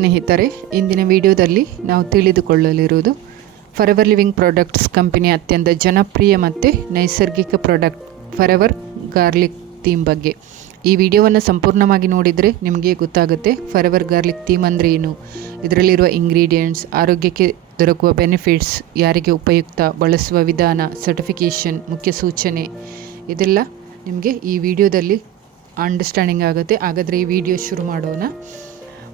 ಸ್ನೇಹಿತರೆ, ಇಂದಿನ ವಿಡಿಯೋದಲ್ಲಿ ನಾವು ತಿಳಿದುಕೊಳ್ಳಲಿರುವುದು ಫಾರೆವರ್ ಲಿವಿಂಗ್ ಪ್ರಾಡಕ್ಟ್ಸ್ ಕಂಪನಿಯ ಅತ್ಯಂತ ಜನಪ್ರಿಯ ಮತ್ತು ನೈಸರ್ಗಿಕ ಪ್ರಾಡಕ್ಟ್ ಫಾರೆವರ್ ಗಾರ್ಲಿಕ್ ಥೀಮ್ ಬಗ್ಗೆ. ಈ ವಿಡಿಯೋವನ್ನು ಸಂಪೂರ್ಣವಾಗಿ ನೋಡಿದರೆ ನಿಮಗೆ ಗೊತ್ತಾಗುತ್ತೆ ಫಾರೆವರ್ ಗಾರ್ಲಿಕ್ ಥೀಮ್ ಅಂದರೆ ಏನು, ಇದರಲ್ಲಿರುವ ಇಂಗ್ರೀಡಿಯೆಂಟ್ಸ್, ಆರೋಗ್ಯಕ್ಕೆ ದೊರಕುವ ಬೆನಿಫಿಟ್ಸ್, ಯಾರಿಗೆ ಉಪಯುಕ್ತ, ಬಳಸುವ ವಿಧಾನ, ಸರ್ಟಿಫಿಕೇಷನ್, ಮುಖ್ಯ ಸೂಚನೆ, ಇದೆಲ್ಲ ನಿಮಗೆ ಈ ವಿಡಿಯೋದಲ್ಲಿ ಅಂಡರ್ಸ್ಟ್ಯಾಂಡಿಂಗ್ ಆಗುತ್ತೆ. ಹಾಗಾದರೆ ಈ ವಿಡಿಯೋ ಶುರು ಮಾಡೋಣ.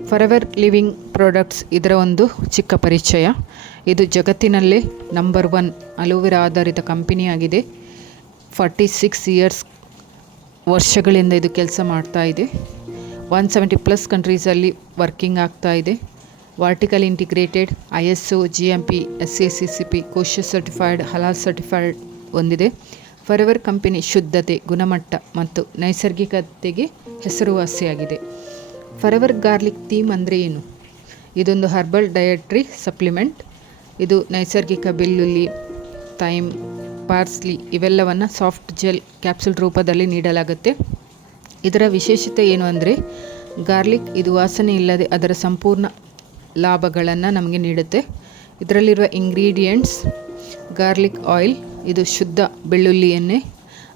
ಫಾರೆವರ್ ಲಿವಿಂಗ್ ಪ್ರಾಡಕ್ಟ್ಸ್ ಇದರ ಒಂದು ಚಿಕ್ಕ ಪರಿಚಯ. ಇದು ಜಗತ್ತಿನಲ್ಲೇ ನಂಬರ್ 1 ಅಲೋವೆರಾ ಆಧಾರಿತ ಕಂಪನಿಯಾಗಿದೆ. 46 ವರ್ಷಗಳಿಂದ ಇದು ಕೆಲಸ ಮಾಡ್ತಾ ಇದೆ. 170+ ಕಂಟ್ರೀಸಲ್ಲಿ ವರ್ಕಿಂಗ್ ಆಗ್ತಾ ಇದೆ. Vertical integrated, ISO, GMP, SACCP, ಕೋಶ ಸರ್ಟಿಫೈಡ್, ಹಲಾಲ್ ಸರ್ಟಿಫೈಡ್ ಹೊಂದಿದೆ. ಫಾರೆವರ್ ಕಂಪನಿ ಶುದ್ಧತೆ, ಗುಣಮಟ್ಟ ಮತ್ತು ನೈಸರ್ಗಿಕತೆಗೆ ಹೆಸರುವಾಸಿಯಾಗಿದೆ. ಫಾರೆವರ್ ಗಾರ್ಲಿಕ್ ಥೀಮ್ ಅಂದರೆ ಏನು? ಇದೊಂದು ಹರ್ಬಲ್ ಡಯಟ್ರಿ ಸಪ್ಲಿಮೆಂಟ್. ಇದು ನೈಸರ್ಗಿಕ ಬೆಳ್ಳುಳ್ಳಿ, ಥೈಮ್, ಪಾರ್ಸ್ಲಿ ಇವೆಲ್ಲವನ್ನು ಸಾಫ್ಟ್ ಜೆಲ್ ಕ್ಯಾಪ್ಸುಲ್ ರೂಪದಲ್ಲಿ ನೀಡಲಾಗುತ್ತೆ. ಇದರ ವಿಶೇಷತೆ ಏನು ಅಂದರೆ ಗಾರ್ಲಿಕ್ ಇದು ವಾಸನೆ ಇಲ್ಲದೆ ಅದರ ಸಂಪೂರ್ಣ ಲಾಭಗಳನ್ನು ನಮಗೆ ನೀಡುತ್ತೆ. ಇದರಲ್ಲಿರುವ ಇಂಗ್ರೀಡಿಯೆಂಟ್ಸ್: ಗಾರ್ಲಿಕ್ ಆಯಿಲ್, ಇದು ಶುದ್ಧ ಬೆಳ್ಳುಳ್ಳಿ ಎಣ್ಣೆ,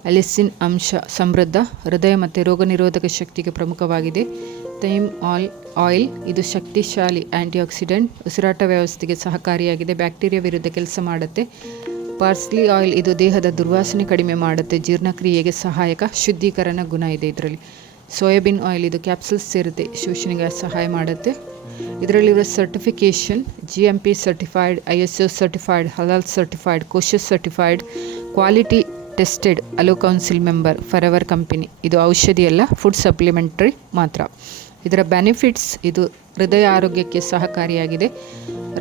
ಅಲಿಸಿನ್ ಅಂಶ ಸಮೃದ್ಧ, ಹೃದಯ ಮತ್ತು ರೋಗ ನಿರೋಧಕ ಶಕ್ತಿಗೆ ಪ್ರಮುಖವಾಗಿದೆ. ಥೈಮ್ ಆಯಿಲ್, ಇದು ಶಕ್ತಿಶಾಲಿ ಆ್ಯಂಟಿಆಕ್ಸಿಡೆಂಟ್, ಉಸಿರಾಟ ವ್ಯವಸ್ಥೆಗೆ ಸಹಕಾರಿಯಾಗಿದೆ, ಬ್ಯಾಕ್ಟೀರಿಯಾ ವಿರುದ್ಧ ಕೆಲಸ ಮಾಡುತ್ತೆ. ಪಾರ್ಸ್ಲಿ ಆಯಿಲ್, ಇದು ದೇಹದ ದುರ್ವಾಸನೆ ಕಡಿಮೆ ಮಾಡುತ್ತೆ, ಜೀರ್ಣಕ್ರಿಯೆಗೆ ಸಹಾಯಕ, ಶುದ್ಧೀಕರಣ ಗುಣ ಇದೆ ಇದರಲ್ಲಿ. ಸೋಯಾಬೀನ್ ಆಯಿಲ್, ಇದು ಕ್ಯಾಪ್ಸುಲ್ಸ್ ಸೇರುತ್ತೆ, ಶೋಷಣೆಗೆ ಸಹಾಯ ಮಾಡುತ್ತೆ. ಇದರಲ್ಲಿರುವ certification: GMP certified, ISO certified, ಹಲಾಲ್ certified, kosher certified, quality tested, aloe council member. Forever company ಇದು ಔಷಧಿ ಅಲ್ಲ, ಫುಡ್ ಸಪ್ಲಿಮೆಂಟರಿ ಮಾತ್ರ. ಇದರ ಬೆನಿಫಿಟ್ಸ್: ಇದು ಹೃದಯ ಆರೋಗ್ಯಕ್ಕೆ ಸಹಕಾರಿಯಾಗಿದೆ,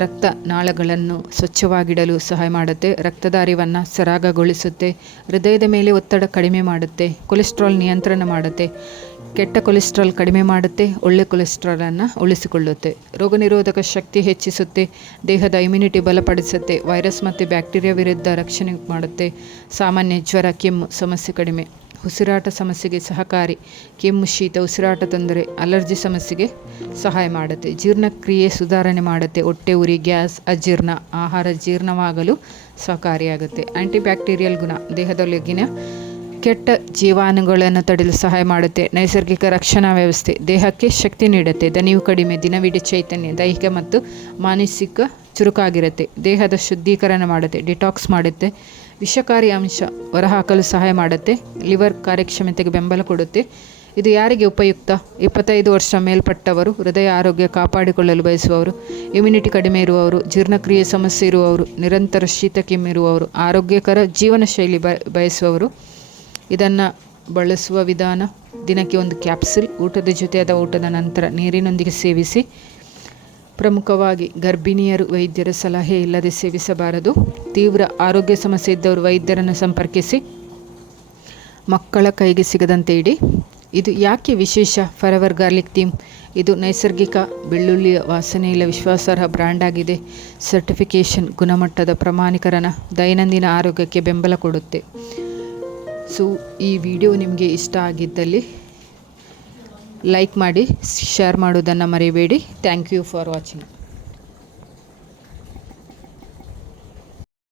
ರಕ್ತ ನಾಳಗಳನ್ನು ಸ್ವಚ್ಛವಾಗಿಡಲು ಸಹಾಯ ಮಾಡುತ್ತೆ, ರಕ್ತದ ಹರಿವನ್ನು ಸರಾಗಗೊಳಿಸುತ್ತೆ, ಹೃದಯದ ಮೇಲೆ ಒತ್ತಡ ಕಡಿಮೆ ಮಾಡುತ್ತೆ, ಕೊಲೆಸ್ಟ್ರಾಲ್ ನಿಯಂತ್ರಣ ಮಾಡುತ್ತೆ, ಕೆಟ್ಟ ಕೊಲೆಸ್ಟ್ರಾಲ್ ಕಡಿಮೆ ಮಾಡುತ್ತೆ, ಒಳ್ಳೆ ಕೊಲೆಸ್ಟ್ರಾಲನ್ನು ಉಳಿಸಿಕೊಳ್ಳುತ್ತೆ, ರೋಗ ನಿರೋಧಕ ಶಕ್ತಿ ಹೆಚ್ಚಿಸುತ್ತೆ, ದೇಹದ ಇಮ್ಯುನಿಟಿ ಬಲಪಡಿಸುತ್ತೆ, ವೈರಸ್ ಮತ್ತು ಬ್ಯಾಕ್ಟೀರಿಯಾ ವಿರುದ್ಧ ರಕ್ಷಣೆ ಮಾಡುತ್ತೆ, ಸಾಮಾನ್ಯ ಜ್ವರ, ಕೆಮ್ಮು ಸಮಸ್ಯೆ ಕಡಿಮೆ, ಉಸಿರಾಟ ಸಮಸ್ಯೆಗೆ ಸಹಕಾರಿ, ಕೆಮ್ಮು, ಶೀತ, ಉಸಿರಾಟ ತೊಂದರೆ, ಅಲರ್ಜಿ ಸಮಸ್ಯೆಗೆ ಸಹಾಯ ಮಾಡುತ್ತೆ, ಜೀರ್ಣಕ್ರಿಯೆ ಸುಧಾರಣೆ ಮಾಡುತ್ತೆ, ಹೊಟ್ಟೆ ಉರಿ, ಗ್ಯಾಸ್, ಅಜೀರ್ಣ, ಆಹಾರ ಜೀರ್ಣವಾಗಲು ಸಹಕಾರಿಯಾಗುತ್ತೆ. ಆ್ಯಂಟಿಬ್ಯಾಕ್ಟೀರಿಯಲ್ ಗುಣ: ದೇಹದೊಳಗಿನ ಕೆಟ್ಟ ಜೀವಾಣುಗಳನ್ನು ತಡೆಯಲು ಸಹಾಯ ಮಾಡುತ್ತೆ, ನೈಸರ್ಗಿಕ ರಕ್ಷಣಾ ವ್ಯವಸ್ಥೆ, ದೇಹಕ್ಕೆ ಶಕ್ತಿ ನೀಡುತ್ತೆ, ದಣಿವು ಕಡಿಮೆ, ದಿನವಿಡೀ ಚೈತನ್ಯ, ದೈಹಿಕ ಮತ್ತು ಮಾನಸಿಕ ಚುರುಕಾಗಿರುತ್ತೆ, ದೇಹದ ಶುದ್ಧೀಕರಣ ಮಾಡುತ್ತೆ, ಡಿಟಾಕ್ಸ್ ಮಾಡುತ್ತೆ, ವಿಷಕಾರಿ ಅಂಶ ಹೊರಹಾಕಲು ಸಹಾಯ ಮಾಡುತ್ತೆ, ಲಿವರ್ ಕಾರ್ಯಕ್ಷಮತೆಗೆ ಬೆಂಬಲ ಕೊಡುತ್ತೆ. ಇದು ಯಾರಿಗೆ ಉಪಯುಕ್ತ? 25 ವರ್ಷ ಮೇಲ್ಪಟ್ಟವರು, ಹೃದಯ ಆರೋಗ್ಯ ಕಾಪಾಡಿಕೊಳ್ಳಲು ಬಯಸುವವರು, ಇಮ್ಯುನಿಟಿ ಕಡಿಮೆ ಇರುವವರು, ಜೀರ್ಣಕ್ರಿಯೆ ಸಮಸ್ಯೆ ಇರುವವರು, ನಿರಂತರ ಶೀತ ಕೆಮ್ಮಿರುವವರು, ಆರೋಗ್ಯಕರ ಜೀವನ ಶೈಲಿ ಬಯಸುವವರು. ಇದನ್ನು ಬಳಸುವ ವಿಧಾನ: ದಿನಕ್ಕೆ 1 ಕ್ಯಾಪ್ಸುಲ್, ಊಟದ ಜೊತೆ ಅಥವಾ ಊಟದ ನಂತರ ನೀರಿನೊಂದಿಗೆ ಸೇವಿಸಿ. ಪ್ರಮುಖವಾಗಿ ಗರ್ಭಿಣಿಯರು ವೈದ್ಯರ ಸಲಹೆ ಇಲ್ಲದೆ ಸೇವಿಸಬಾರದು. ತೀವ್ರ ಆರೋಗ್ಯ ಸಮಸ್ಯೆ ಇದ್ದವರು ವೈದ್ಯರನ್ನು ಸಂಪರ್ಕಿಸಿ. ಮಕ್ಕಳ ಕೈಗೆ ಸಿಗದಂತೆ ಇಡಿ. ಇದು ಯಾಕೆ ವಿಶೇಷ? ಫಾರೆವರ್ ಗಾರ್ಲಿಕ್ ಥೀಮ್ ಇದು ನೈಸರ್ಗಿಕ ಬೆಳ್ಳುಳ್ಳಿಯ ವಾಸನೆಯಿಲ್ಲ ವಿಶ್ವಾಸಾರ್ಹ ಬ್ರ್ಯಾಂಡ್ ಆಗಿದೆ. ಸರ್ಟಿಫಿಕೇಷನ್, ಗುಣಮಟ್ಟದ ಪ್ರಮಾಣೀಕರಣ, ದೈನಂದಿನ ಆರೋಗ್ಯಕ್ಕೆ ಬೆಂಬಲ ಕೊಡುತ್ತೆ. ಸೊ ಈ ವಿಡಿಯೋ ನಿಮಗೆ ಇಷ್ಟ ಆಗಿದ್ದಲ್ಲಿ ಲೈಕ್ ಮಾಡಿ, ಶೇರ್ ಮಾಡೋದನ್ನು ಮರಿಬೇಡಿ. Thank you for watching.